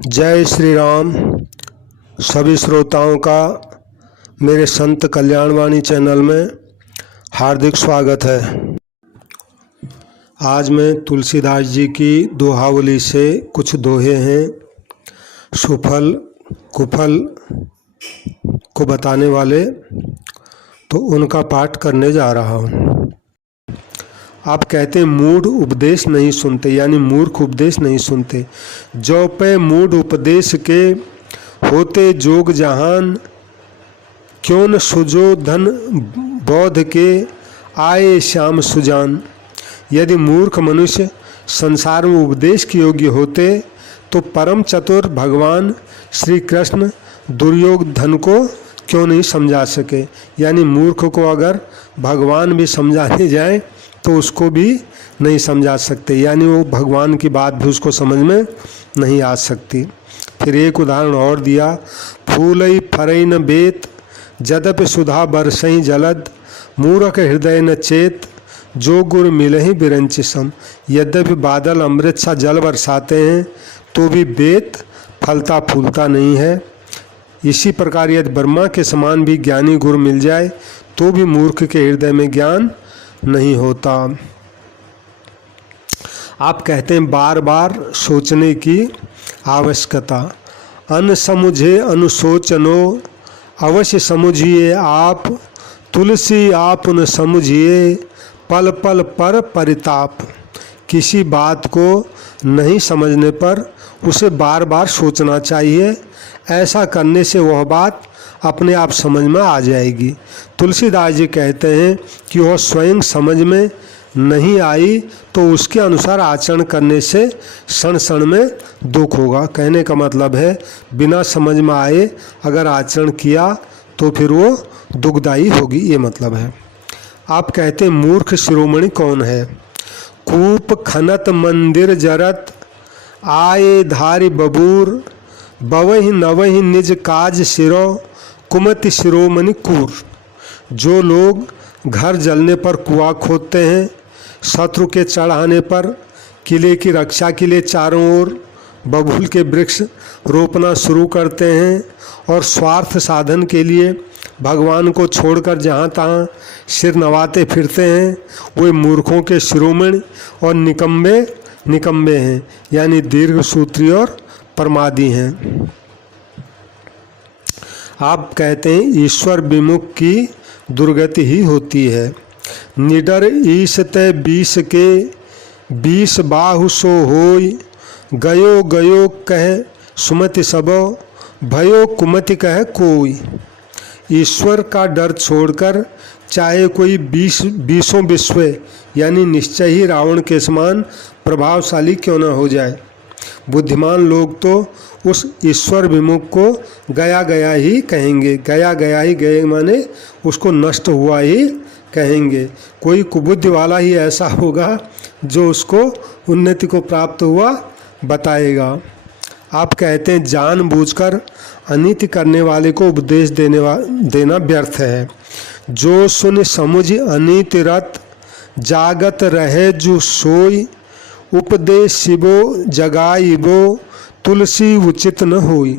जय श्री राम। सभी श्रोताओं का मेरे संत कल्याणवाणी चैनल में हार्दिक स्वागत है। आज मैं तुलसीदास जी की दोहावली से कुछ दोहे हैं सुफल कुफल को बताने वाले, तो उनका पाठ करने जा रहा हूँ। आप कहते हैं मूढ़ उपदेश नहीं सुनते, यानी मूर्ख उपदेश नहीं सुनते। जो पे मूढ़ उपदेश के होते जोग जहान, क्यों न सुजो धन बौद्ध के आए श्याम सुजान। यदि मूर्ख मनुष्य संसार में उपदेश के योग्य होते तो परम चतुर भगवान श्री कृष्ण दुर्योग धन को क्यों नहीं समझा सके। यानी मूर्ख को अगर भगवान भी समझाने जाए तो उसको भी नहीं समझा सकते, यानी वो भगवान की बात भी उसको समझ में नहीं आ सकती। फिर एक उदाहरण और दिया, फूलई फरई न बेत, जदप सुधा बरसई जलद, मूर्ख हृदय न चेत, जो गुर मिलहि बिरंच सम। यद्यपि बादल अमृत सा जल बरसाते हैं तो भी बेत फलता फूलता नहीं है। इसी प्रकार यदि ब्रह्मा के समान भी ज्ञानी गुरु मिल जाए तो भी मूर्ख के हृदय में ज्ञान नहीं होता। आप कहते हैं बार बार सोचने की आवश्यकता। अन समुझे अनुशोचनो, अवश्य समझिए आप, तुलसी आप न समझिए, पल पल पर परिताप। किसी बात को नहीं समझने पर उसे बार बार सोचना चाहिए। ऐसा करने से वह बात अपने आप समझ में आ जाएगी। तुलसीदास जी कहते हैं कि वह स्वयं समझ में नहीं आई तो उसके अनुसार आचरण करने से क्षण क्षण में दुख होगा। कहने का मतलब है बिना समझ में आए अगर आचरण किया तो फिर वो दुखदायी होगी, ये मतलब है। आप कहते हैं मूर्ख शिरोमणि कौन है। कूप खनत मंदिर जरत, आए धारी बबूर, बवहि नवहि निज काज सिरो, कुमति शिरोमणि कूर। जो लोग घर जलने पर कुआं खोदते हैं, शत्रु के चढ़ाने पर किले की रक्षा के लिए चारों ओर बबूल के वृक्ष रोपना शुरू करते हैं और स्वार्थ साधन के लिए भगवान को छोड़कर जहाँ तहाँ सिर नवाते फिरते हैं, वे मूर्खों के शिरोमणि और निकम्बे हैं, यानी दीर्घसूत्री और प्रमादी हैं। आप कहते हैं ईश्वर विमुख की दुर्गति ही होती है। निडर ईश तय बीस के, बीस बाहु सो होय, गयो गयो कह सुमति सबो, भयो कुमति कह कोई। ईश्वर का डर छोड़कर चाहे कोई बीसों विश्व यानी निश्चय ही रावण के समान प्रभावशाली क्यों न हो जाए, बुद्धिमान लोग तो उस ईश्वर विमुख को गया गया ही कहेंगे। गया गया ही, गए माने उसको नष्ट हुआ ही कहेंगे। कोई कुबुद्धि वाला ही ऐसा होगा जो उसको उन्नति को प्राप्त हुआ बताएगा। आप कहते हैं जानबूझकर अनिति करने वाले को उपदेश देना व्यर्थ है। जो सुन समुझ अनिति रत, जागत रहे जो सोई, उपदेश शिवो जगाइबो, तुलसी उचित न होई।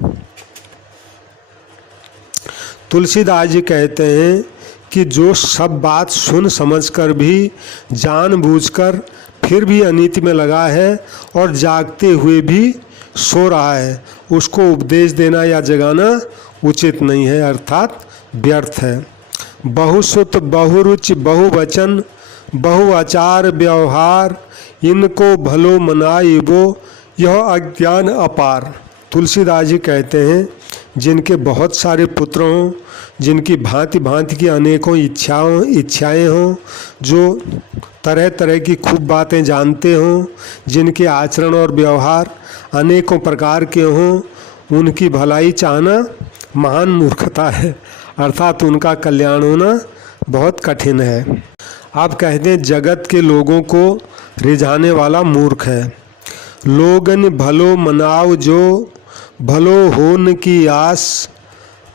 तुलसीदास जी कहते हैं कि जो सब बात सुन समझकर भी जानबूझकर फिर भी अनीति में लगा है और जागते हुए भी सो रहा है, उसको उपदेश देना या जगाना उचित नहीं है, अर्थात व्यर्थ है। बहुसुत बहुरुचि बहुवचन, बहुआचार व्यवहार, इनको भलो मनाइबो, यह अज्ञान अपार। तुलसीदास जी कहते हैं जिनके बहुत सारे पुत्र हों, जिनकी भांति भांति की अनेकों इच्छाएं हों, जो तरह तरह की खूब बातें जानते हों, जिनके आचरण और व्यवहार अनेकों प्रकार के हों, उनकी भलाई चाहना महान मूर्खता है, अर्थात उनका कल्याण होना बहुत कठिन है। आप कहते हैं जगत के लोगों को रिझाने वाला मूर्ख है। लोगन भलो मनाव जो, भलो होन की आस,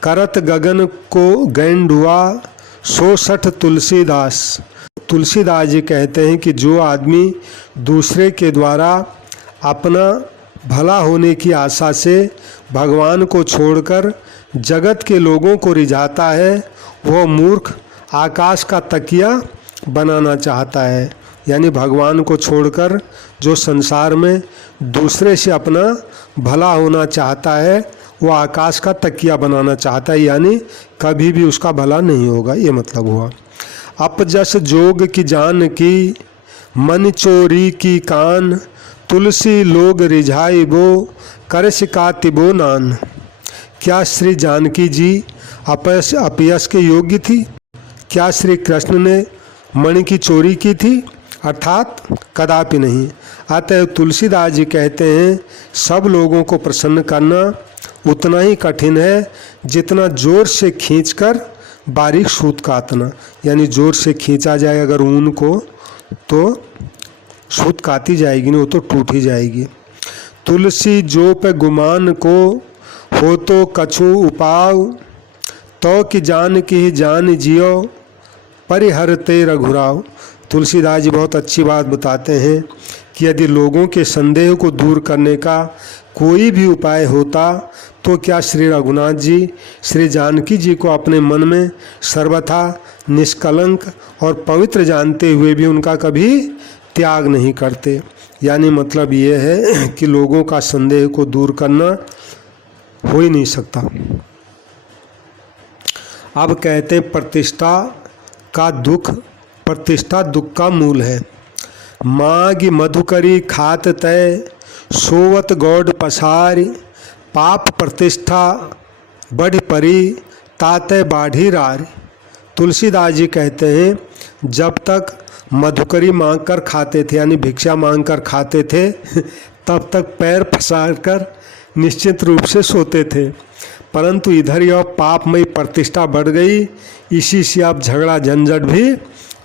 करत गगन को गैंड हुआ, सो सठ तुलसीदास। तुलसीदास जी कहते हैं कि जो आदमी दूसरे के द्वारा अपना भला होने की आशा से भगवान को छोड़कर जगत के लोगों को रिझाता है, वह मूर्ख आकाश का तकिया बनाना चाहता है। यानी भगवान को छोड़कर जो संसार में दूसरे से अपना भला होना चाहता है, वो आकाश का तकिया बनाना चाहता है, यानी कभी भी उसका भला नहीं होगा, ये मतलब हुआ। अपजस जोग की जान की, मन चोरी की कान, तुलसी लोग रिझाई बो, करश का तिबो नान। क्या श्री जानकी जी अपयश के योग्य थी? क्या श्री कृष्ण ने मणि की चोरी की थी? अर्थात कदापि नहीं। अतः तुलसीदास जी कहते हैं, सब लोगों को प्रसन्न करना उतना ही कठिन है जितना जोर से खींचकर बारीक सूत काटना। यानी जोर से खींचा जाए अगर ऊन को तो सूत काटी जाएगी नहीं, वो तो टूट ही जाएगी। तुलसी जो पे गुमान को, हो तो कछु उपाव, तो कि जान की जान जियो, परिहरते रघुराव। तुलसीदास जी बहुत अच्छी बात बताते हैं कि यदि लोगों के संदेह को दूर करने का कोई भी उपाय होता तो क्या श्री रघुनाथ जी श्री जानकी जी को अपने मन में सर्वथा निष्कलंक और पवित्र जानते हुए भी उनका कभी त्याग नहीं करते। यानी मतलब ये है कि लोगों का संदेह को दूर करना हो ही नहीं सकता। अब कहते हैं प्रतिष्ठा दुख का मूल है। मागी मधुकरी खात तय, सोवत गौड पसारी, पाप प्रतिष्ठा बढ़ परी, ताते बाढ़ी रार। तुलसीदास जी कहते हैं, जब तक मधुकरी मांग कर खाते थे यानी भिक्षा मांग कर खाते थे तब तक पैर फंसा कर निश्चित रूप से सोते थे, परंतु इधर यह पापमयी प्रतिष्ठा बढ़ गई, इसी से अब झगड़ा झंझट भी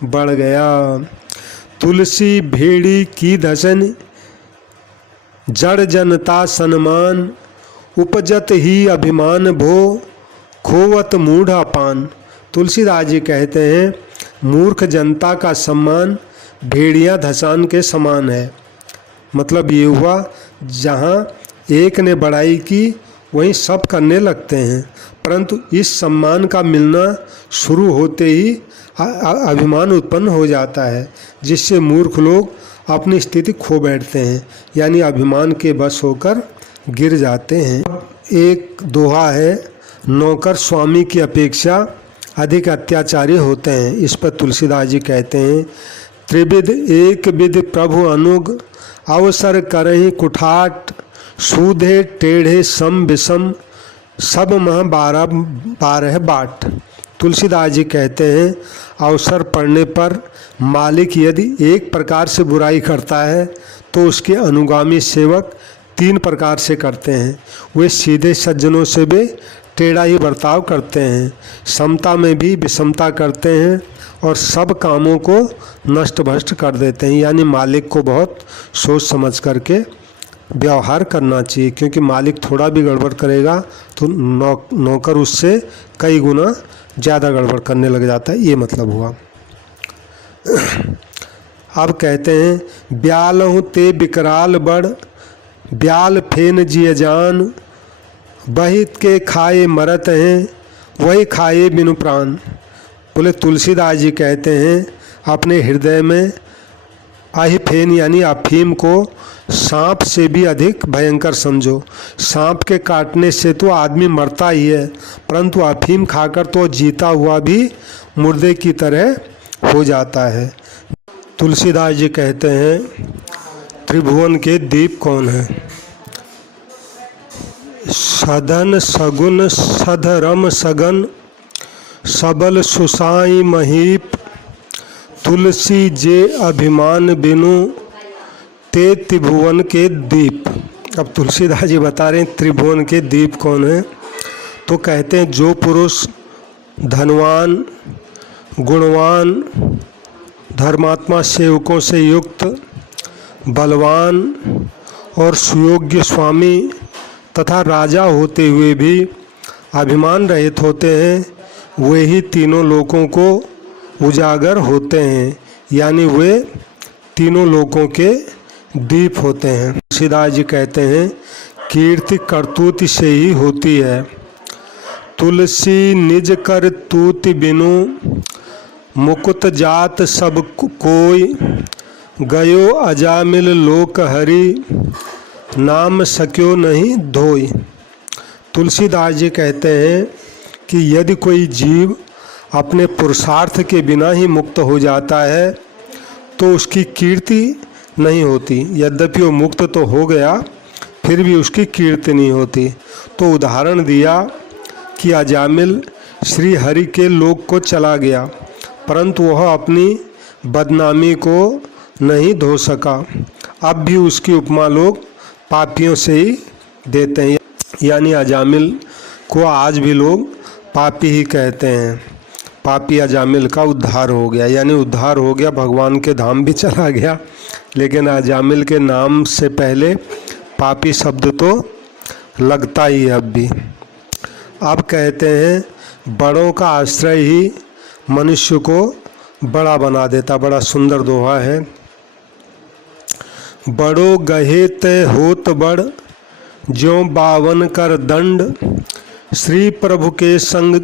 बढ़ गया। तुलसी भेड़ी की धसन, जड़ जनता सन्मान, उपजत ही अभिमान भो, खोवत मूढ़ा पान। तुलसीदास जी कहते हैं, मूर्ख जनता का सम्मान भेड़िया धसान के समान है। मतलब ये हुआ, जहाँ एक ने बड़ाई की वहीं सब करने लगते हैं, परंतु इस सम्मान का मिलना शुरू होते ही अभिमान उत्पन्न हो जाता है, जिससे मूर्ख लोग अपनी स्थिति खो बैठते हैं, यानी अभिमान के बस होकर गिर जाते हैं। एक दोहा है, नौकर स्वामी की अपेक्षा अधिक अत्याचारी होते हैं। इस पर तुलसीदास जी कहते हैं, त्रिविध एक विध प्रभु अनुग, अवसर करहि कुठाट, सूधे टेढ़े सम विषम, सब मह बारह बाट। तुलसीदास जी कहते हैं, अवसर पड़ने पर मालिक यदि एक प्रकार से बुराई करता है तो उसके अनुगामी सेवक 3 प्रकार से करते हैं। वे सीधे सज्जनों से भी टेढ़ा ही बर्ताव करते हैं, समता में भी विषमता करते हैं और सब कामों को नष्ट भ्रष्ट कर देते हैं। यानी मालिक को बहुत सोच समझ करके व्यवहार करना चाहिए, क्योंकि मालिक थोड़ा भी गड़बड़ करेगा तो नौकर उससे कई गुना ज़्यादा गड़बड़ करने लग जाता है, ये मतलब हुआ। अब कहते हैं, ब्यालहु ते बिकराल बड़, ब्याल फेन जिय जान, बहित के खाए मरत हैं, वही खाए बिनु प्राण। बोले तुलसीदास जी कहते हैं, अपने हृदय में अहिफेन यानी अफीम को सांप से भी अधिक भयंकर समझो। सांप के काटने से तो आदमी मरता ही है, परंतु अफीम खाकर तो जीता हुआ भी मुर्दे की तरह हो जाता है। तुलसीदास जी कहते हैं, त्रिभुवन के दीप कौन है? सधन सगुन सधरम सगन, सबल सुसाई महीप, तुलसी जे अभिमान बिनु, ते त्रिभुवन के दीप। अब तुलसीदास जी बता रहे हैं त्रिभुवन के दीप कौन है, तो कहते हैं, जो पुरुष धनवान, गुणवान, धर्मात्मा सेवकों से युक्त, बलवान और सुयोग्य स्वामी तथा राजा होते हुए भी अभिमान रहित होते हैं, वे ही तीनों लोकों को उजागर होते हैं। यानी वे तीनों लोकों के दीप होते हैं। तुलसीदास जी कहते हैं कीर्ति करतूत से ही होती है, तुलसी निज कर तूत बिनु मुकुत जात सब कोई, गयो अजामिल लोक हरि नाम सक्यो नहीं धोई। तुलसीदास जी कहते हैं कि यदि कोई जीव अपने पुरुषार्थ के बिना ही मुक्त हो जाता है तो उसकी कीर्ति नहीं होती। यद्यपि वो मुक्त तो हो गया फिर भी उसकी कीर्ति नहीं होती। तो उदाहरण दिया कि अजामिल श्री हरि के लोक को चला गया परंतु वह अपनी बदनामी को नहीं धो सका। अब भी उसकी उपमा लोग पापियों से ही देते हैं, यानी अजामिल को आज भी लोग पापी ही कहते हैं। पापी अजामिल का उद्धार हो गया, यानी उद्धार हो गया, भगवान के धाम भी चला गया, लेकिन अजामिल के नाम से पहले पापी शब्द तो लगता ही है अब भी। अब कहते हैं बड़ों का आश्रय ही मनुष्य को बड़ा बना देता। बड़ा सुंदर दोहा है। बड़ो गहे तय होत बड़, ज्यों बावन कर दंड, श्री प्रभु के संग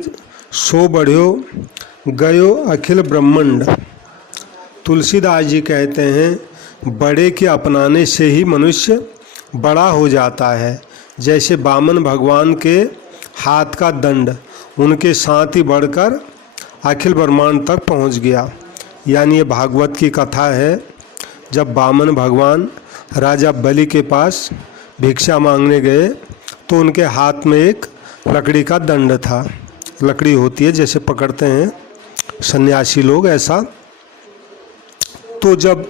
सो बढ़्यो, गयो अखिल ब्रह्मांड। तुलसीदास जी कहते हैं बड़े के अपनाने से ही मनुष्य बड़ा हो जाता है। जैसे बामन भगवान के हाथ का दंड उनके साथ ही बढ़कर अखिल ब्रह्मांड तक पहुंच गया। यानी ये भागवत की कथा है। जब बामन भगवान राजा बलि के पास भिक्षा मांगने गए तो उनके हाथ में एक लकड़ी का दंड था। लकड़ी होती है जैसे पकड़ते हैं सन्यासी लोग, ऐसा। तो जब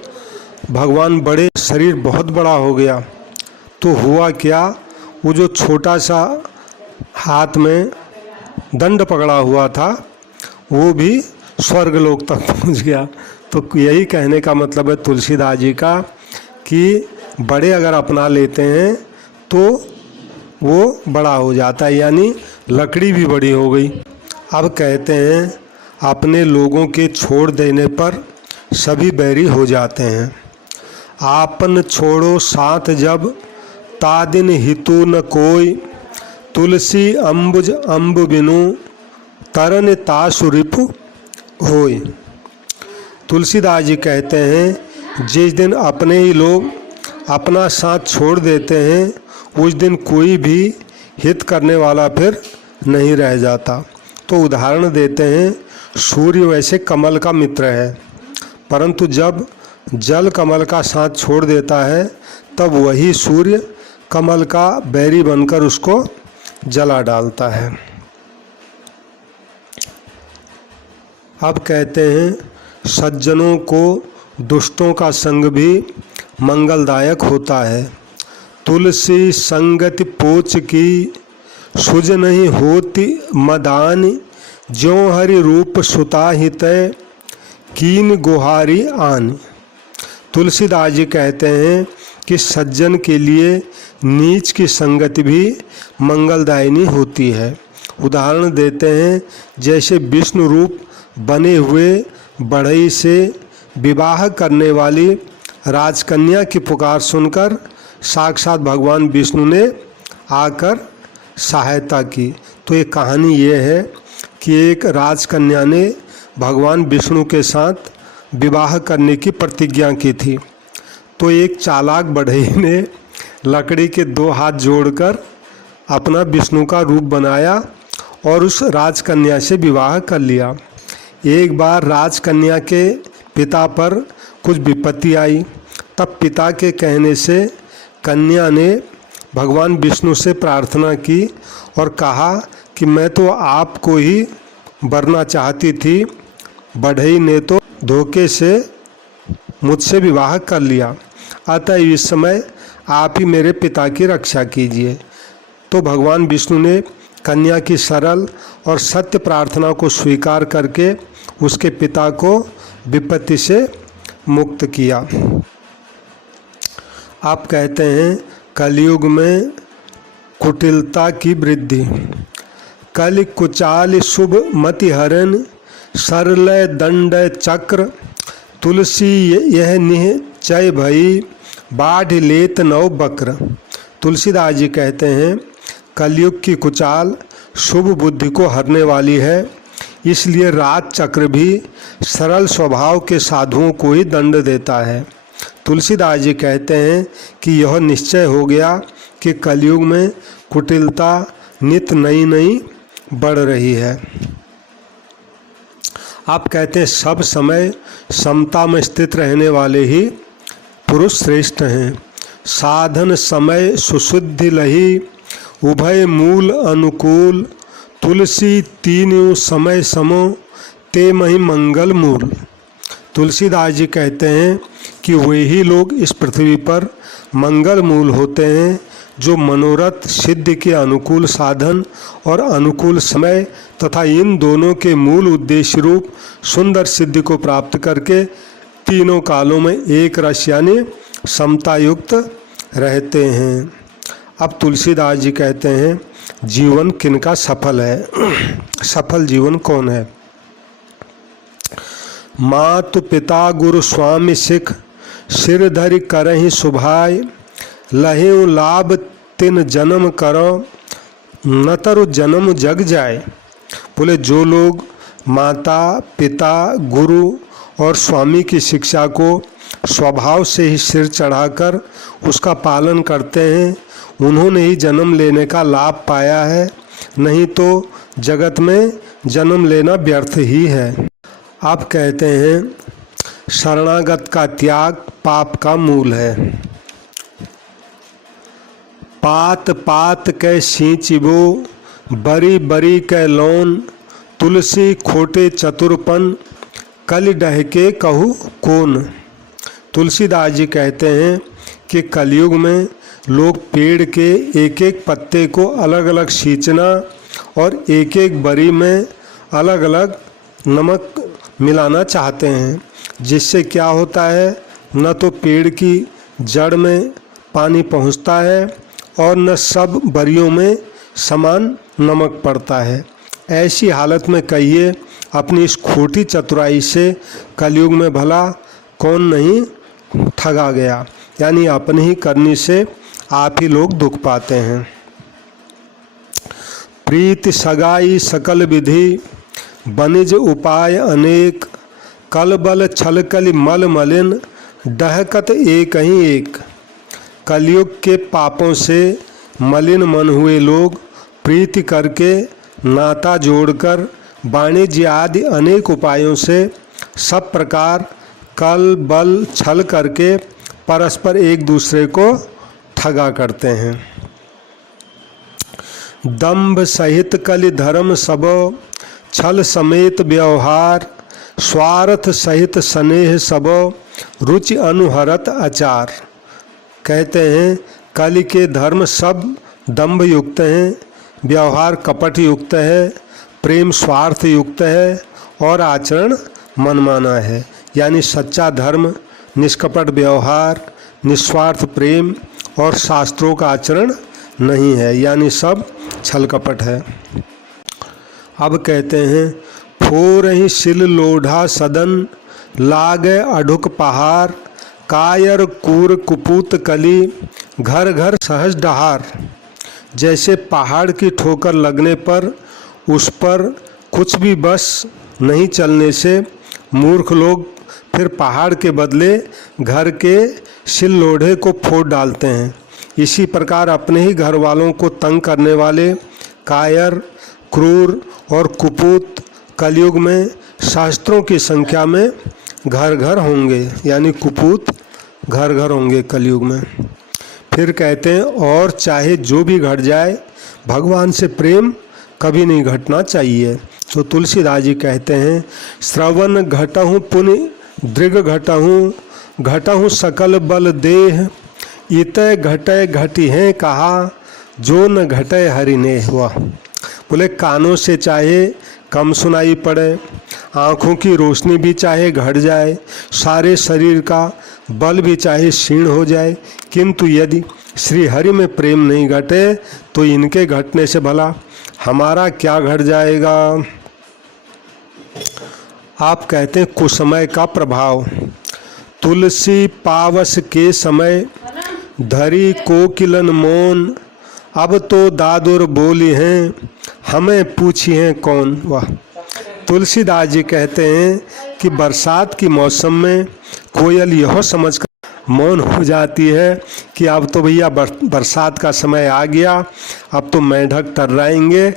भगवान बड़े, शरीर बहुत बड़ा हो गया तो हुआ क्या, वो जो छोटा सा हाथ में दंड पकड़ा हुआ था वो भी स्वर्गलोक तक पहुंच गया। तो यही कहने का मतलब है तुलसीदास जी का कि बड़े अगर अपना लेते हैं तो वो बड़ा हो जाता है, यानी लकड़ी भी बड़ी हो गई। अब कहते हैं अपने लोगों के छोड़ देने पर सभी बैरी हो जाते हैं। आपन छोड़ो साथ जब, तादिन हितु न कोई, तुलसी अम्बुज अम्ब बिनु, तरन तासु रिपु होय। तुलसीदास जी कहते हैं जिस दिन अपने ही लोग अपना साथ छोड़ देते हैं उस दिन कोई भी हित करने वाला फिर नहीं रह जाता। तो उदाहरण देते हैं सूर्य वैसे कमल का मित्र है परंतु जब जल कमल का साथ छोड़ देता है तब वही सूर्य कमल का बैरी बनकर उसको जला डालता है। अब कहते हैं सज्जनों को दुष्टों का संग भी मंगलदायक होता है। तुलसी संगति पोच की, सुज नहीं होती मदान, ज्यों हरि रूप सुता हित, कीन गुहारी आन। तुलसीदास जी कहते हैं कि सज्जन के लिए नीच की संगति भी मंगलदायिनी होती है। उदाहरण देते हैं जैसे विष्णु रूप बने हुए बढ़ई से विवाह करने वाली राजकन्या की पुकार सुनकर साक्षात भगवान विष्णु ने आकर सहायता की। तो ये कहानी ये है कि एक राजकन्या ने भगवान विष्णु के साथ विवाह करने की प्रतिज्ञा की थी। तो एक चालाक बढ़ई ने लकड़ी के 2 हाथ जोड़कर अपना विष्णु का रूप बनाया और उस राजकन्या से विवाह कर लिया। एक बार राजकन्या के पिता पर कुछ विपत्ति आई, तब पिता के कहने से कन्या ने भगवान विष्णु से प्रार्थना की और कहा कि मैं तो आपको ही वरना चाहती थी, बढ़ई ने तो धोखे से मुझसे विवाह कर लिया, अतः इस समय आप ही मेरे पिता की रक्षा कीजिए। तो भगवान विष्णु ने कन्या की सरल और सत्य प्रार्थना को स्वीकार करके उसके पिता को विपत्ति से मुक्त किया। आप कहते हैं कलयुग में कुटिलता की वृद्धि, कलि कुचाल शुभ मति हरण, सरलय दंड चक्र, तुलसी यह निश्चय भई, बाढ़ लेत नौ बक्र। तुलसीदास जी कहते हैं कलयुग की कुचाल शुभ बुद्धि को हरने वाली है, इसलिए राज चक्र भी सरल स्वभाव के साधुओं को ही दंड देता है। तुलसीदास जी कहते हैं कि यह निश्चय हो गया कि कलयुग में कुटिलता नित नई नई बढ़ रही है। आप कहते हैं सब समय समता में स्थित रहने वाले ही पुरुष श्रेष्ठ हैं। साधन समय सुशुद्धि लही, उभय मूल अनुकूल, तुलसी तीनों समय समो, ते मही मंगल मूल। तुलसीदास जी कहते हैं कि वे ही लोग इस पृथ्वी पर मंगल मूल होते हैं जो मनोरथ सिद्धि के अनुकूल साधन और अनुकूल समय तथा इन दोनों के मूल उद्देश्य रूप सुंदर सिद्धि को प्राप्त करके तीनों कालों में एक रस यानी समता युक्त रहते हैं। अब तुलसीदास जी कहते हैं जीवन किनका सफल है। सफल जीवन कौन है? मातु पिता गुरु स्वामी सिख, सिर धरि करहि सुभाय, लहेउ लाभ तिन जन्म करो, न तरु जन्म जग जाए। बोले जो लोग माता पिता गुरु और स्वामी की शिक्षा को स्वभाव से ही सिर चढ़ाकर उसका पालन करते हैं, उन्होंने ही जन्म लेने का लाभ पाया है, नहीं तो जगत में जन्म लेना व्यर्थ ही है। आप कहते हैं शरणागत का त्याग पाप का मूल है। पात पात कै सींचिबो, बरी बरी कै लौन, तुलसी खोटे चतुरपन, कलि डहके कहू कौन। तुलसीदास जी कहते हैं कि कलयुग में लोग पेड़ के एक एक पत्ते को अलग अलग सींचना और एक एक बरी में अलग अलग नमक मिलाना चाहते हैं, जिससे क्या होता है, न तो पेड़ की जड़ में पानी पहुंचता है और न सब बरियों में समान नमक पड़ता है। ऐसी हालत में कहिए अपनी इस खोटी चतुराई से कलयुग में भला कौन नहीं ठगा गया, यानी अपनी ही करनी से आप ही लोग दुख पाते हैं। प्रीति सगाई सकल विधि, बनिज उपाय अनेक, कल बल छल कलि मल मलिन, डहकत एक ही एक। कलयुग के पापों से मलिन मन हुए लोग प्रीति करके नाता जोड़कर वाणिज्य आदि अनेक उपायों से सब प्रकार कल बल छल करके परस्पर एक दूसरे को ठगा करते हैं। दंभ सहित कलि धर्म सबो, छल समेत व्यवहार, स्वार्थ सहित स्नेह सबो, रुचि अनुहरत आचार। कहते हैं कलि के धर्म सब दंभ युक्त हैं, व्यवहार कपट युक्त है, प्रेम स्वार्थ युक्त है और आचरण मनमाना है। यानी सच्चा धर्म, निष्कपट व्यवहार, निस्वार्थ प्रेम और शास्त्रों का आचरण नहीं है, यानी सब छल कपट है। अब कहते हैं फोरहि सिल लोढ़ा सदन, लागे अढुक पहाड़, कायर कूर कुपूत कली, घर घर सहज डहार। जैसे पहाड़ की ठोकर लगने पर उस पर कुछ भी बस नहीं चलने से मूर्ख लोग फिर पहाड़ के बदले घर के सिल लोढ़े को फोड़ डालते हैं। इसी प्रकार अपने ही घर वालों को तंग करने वाले कायर, क्रूर और कुपूत कलयुग में शास्त्रों की संख्या में घर घर होंगे, यानी कुपूत घर घर होंगे कलयुग में। फिर कहते हैं और चाहे जो भी घट जाए भगवान से प्रेम कभी नहीं घटना चाहिए। तो तुलसीदास जी कहते हैं श्रवण घटहु पुनि दृग घटहु, घटहु सकल बल देह, इतय घटय घटी हैं कहा, जो न घटय हरि ने हुआ। बोले कानों से चाहे कम सुनाई पड़े, आँखों की रोशनी भी चाहे घट जाए, सारे शरीर का बल भी चाहे क्षीण हो जाए, किंतु यदि श्री हरि में प्रेम नहीं घटे तो इनके घटने से भला हमारा क्या घट जाएगा। आप कहते हैं कुसमय का प्रभाव। तुलसी पावस के समय धरी कोकिलन मौन, अब तो दादुर बोली हैं, हमें पूछी हैं कौन। वाह। तुलसीदास जी कहते हैं कि बरसात की मौसम में कोयल यह समझकर मौन हो जाती है कि अब तो भैया बरसात का समय आ गया, अब तो मेंढक टर्राएंगे,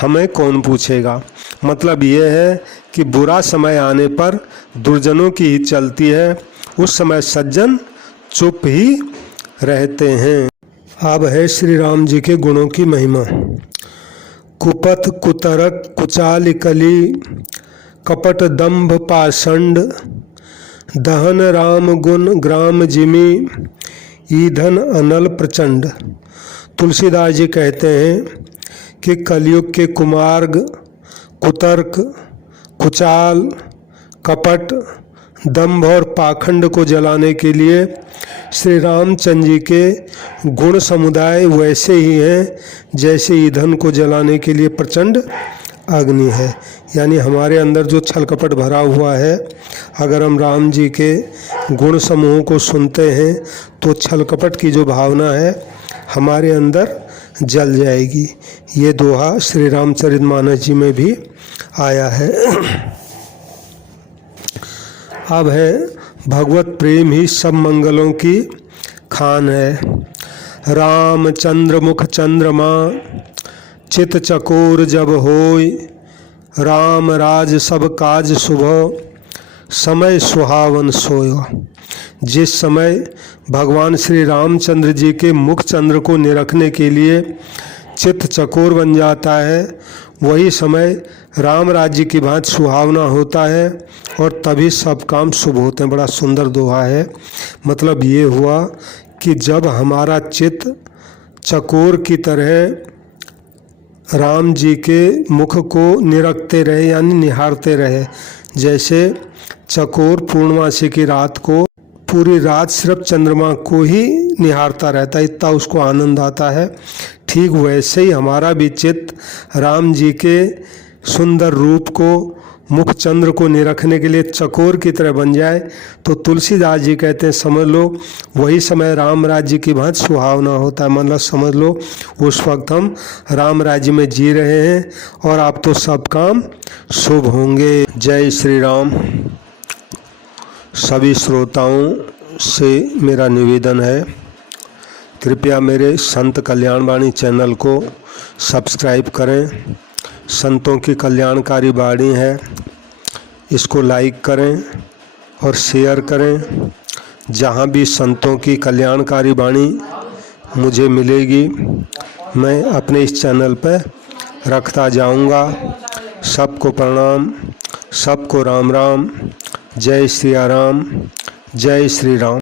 हमें कौन पूछेगा। मतलब ये है कि बुरा समय आने पर दुर्जनों की ही चलती है, उस समय सज्जन चुप ही रहते हैं। अब है श्री राम जी के गुणों की महिमा। कुपथ कुतरक कुचाल कली, कपट दंभ पाषंड, दहन राम गुण ग्राम जिमी, ईंधन अनल प्रचंड। तुलसीदास जी कहते हैं कि कलयुग के कुमार्ग, कुतर्क, कुचाल, कपट, दंभ और पाखंड को जलाने के लिए श्री रामचंद्र जी के गुण समुदाय वैसे ही हैं जैसे ईंधन को जलाने के लिए प्रचंड अग्नि है। यानी हमारे अंदर जो छल कपट भरा हुआ है, अगर हम राम जी के गुण समूह को सुनते हैं तो छल कपट की जो भावना है हमारे अंदर जल जाएगी। ये दोहा श्री रामचरितमानस जी में भी आया है। अब है भगवत प्रेम ही सब मंगलों की खान है। रामचंद्र मुख चंद्रमा, चित चकोर जब होय, राम राज सब काज शुभ, समय सुहावन सोया। जिस समय भगवान श्री रामचंद्र जी के मुख चंद्र को निरखने के लिए चित्त चकोर बन जाता है, वही समय राम राज्य की भांति सुहावना होता है और तभी सब काम शुभ होते हैं। बड़ा सुंदर दोहा है। मतलब ये हुआ कि जब हमारा चित्त चकोर की तरह राम जी के मुख को निरखते रहे यानी निहारते रहे, जैसे चकोर पूर्णमासी की रात को पूरी रात सिर्फ चंद्रमा को ही निहारता रहता है, इतना उसको आनंद आता है, ठीक वैसे ही हमारा भी चित्त राम जी के सुंदर रूप को, मुख चंद्र को निरखने के लिए चकोर की तरह बन जाए। तो तुलसीदास जी कहते हैं समझ लो वही समय राम राज्य की भांति सुहावना होता है। मतलब समझ लो उस वक्त हम राम राज्य में जी रहे हैं और आप तो सब काम शुभ होंगे। जय श्री राम। सभी श्रोताओं से मेरा निवेदन है, कृपया मेरे संत कल्याणवाणी चैनल को सब्सक्राइब करें। संतों की कल्याणकारी वाणी है, इसको लाइक करें और शेयर करें। जहाँ भी संतों की कल्याणकारी वाणी मुझे मिलेगी मैं अपने इस चैनल पर रखता जाऊंगा। सबको प्रणाम, सबको राम राम। जय श्री राम, जय श्री राम।